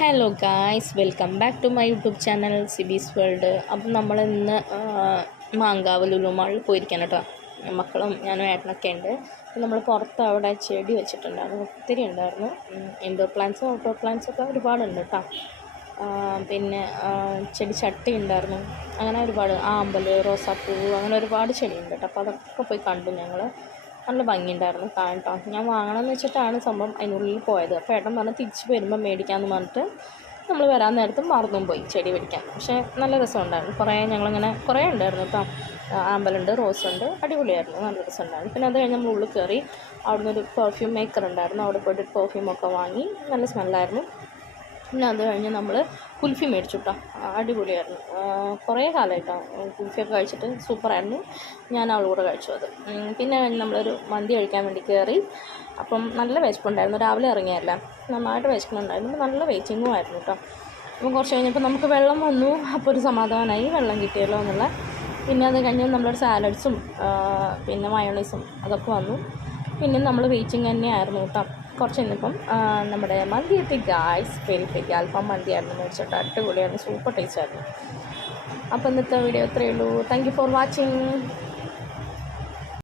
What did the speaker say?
Hello guys, welcome back to my YouTube channel സിബീസ് world. അപ്പം നമ്മൾ ഇന്ന് മാങ്കാവ് ലുലു മാളിൽ പോയിരിക്കണം കേട്ടോ. മക്കളും ഞാനും ഏട്ടനൊക്കെ ഉണ്ട്. അപ്പം നമ്മൾ പുറത്ത് അവിടെ ചെടി വെച്ചിട്ടുണ്ടായിരുന്നു, ഒത്തിരി ഉണ്ടായിരുന്നു. ഇൻഡോർ പ്ലാന്റ്സും ഔട്ട്ഡോർ പ്ലാന്റ്സും ഒക്കെ ഒരുപാടുണ്ട് കേട്ടോ. പിന്നെ ചെടി ചട്ടി ഉണ്ടായിരുന്നു, അങ്ങനെ ഒരുപാട് ആമ്പൽ, റോസാപ്പൂ, അങ്ങനെ ഒരുപാട് ചെടിയുണ്ട് കേട്ടോ. അപ്പോൾ അതൊക്കെ പോയി കണ്ടു ഞങ്ങൾ. നല്ല ഭംഗിയുണ്ടായിരുന്നു കാണട്ടോ. ഞാൻ വാങ്ങണമെന്ന് വെച്ചിട്ടാണ് സംഭവം അതിനുള്ളിൽ പോയത്. അപ്പോൾ ഏട്ടൻ പറഞ്ഞ് തിരിച്ച് വരുമ്പോൾ മേടിക്കാമെന്ന് പറഞ്ഞിട്ട് നമ്മൾ വരാൻ നേരത്തും മറന്നും പോയി ചെടി മേടിക്കാൻ. പക്ഷേ നല്ല രസമുണ്ടായിരുന്നു. ഞങ്ങളിങ്ങനെ കുറേ ഉണ്ടായിരുന്നു കേട്ടോ. ആമ്പലുണ്ട്, റോസുണ്ട്, അടിപൊളിയായിരുന്നു, നല്ല രസമുണ്ടായിരുന്നു. പിന്നെ അത് കഴിഞ്ഞ് നമ്മൾ ഉള്ളിൽ കയറി. അവിടുന്ന് ഒരു പെർഫ്യൂം മേക്കർ ഉണ്ടായിരുന്നു, അവിടെ പോയിട്ട് പെർഫ്യൂമൊക്കെ വാങ്ങി. നല്ല സ്മെല്ലായിരുന്നു. പിന്നെ അത് കഴിഞ്ഞ് നമ്മൾ കുൽഫി മേടിച്ചു കേട്ടോ. അടിപൊളിയായിരുന്നു. കുറേ കാലമായിട്ടോ കുൽഫിയൊക്കെ കഴിച്ചിട്ട്, സൂപ്പറായിരുന്നു. ഞാൻ അവളുകൂടെ കഴിച്ചു അത്. പിന്നെ കഴിഞ്ഞ് നമ്മളൊരു മന്തി കഴിക്കാൻ വേണ്ടി കയറി. അപ്പം നല്ല വിശപ്പുണ്ടായിരുന്നു, രാവിലെ ഇറങ്ങിയല്ല, നന്നായിട്ട് വിശക്കുന്നുണ്ടായിരുന്നു. നല്ല വെയിറ്റിങ്ങും ആയിരുന്നു കേട്ടോ. അപ്പം കുറച്ച് കഴിഞ്ഞപ്പോൾ നമുക്ക് വെള്ളം വന്നു. അപ്പോൾ ഒരു സമാധാനമായി, വെള്ളം കിട്ടിയല്ലോ എന്നുള്ള. പിന്നെ അത് കഴിഞ്ഞ് നമ്മളൊരു സാലഡ്സും പിന്നെ മയോണൈസും അതൊക്കെ വന്നു. പിന്നെ നമ്മൾ വെയിറ്റിംഗ് തന്നെയായിരുന്നു കേട്ടോ. കുറച്ച് കഴിഞ്ഞപ്പം നമ്മുടെ മന്തി എത്തി ഗായ്സ്. പെരിഫെരി അൽഫാം മന്തിയായിരുന്നു മേടിച്ചിട്ട്. അടിപൊളിയായിരുന്നു, സൂപ്പർ ടേസ്റ്റ് ആയിരുന്നു. അപ്പോൾ ഇന്നത്തെ വീഡിയോ ഇത്രയേ ഉള്ളൂ. Thank you for watching.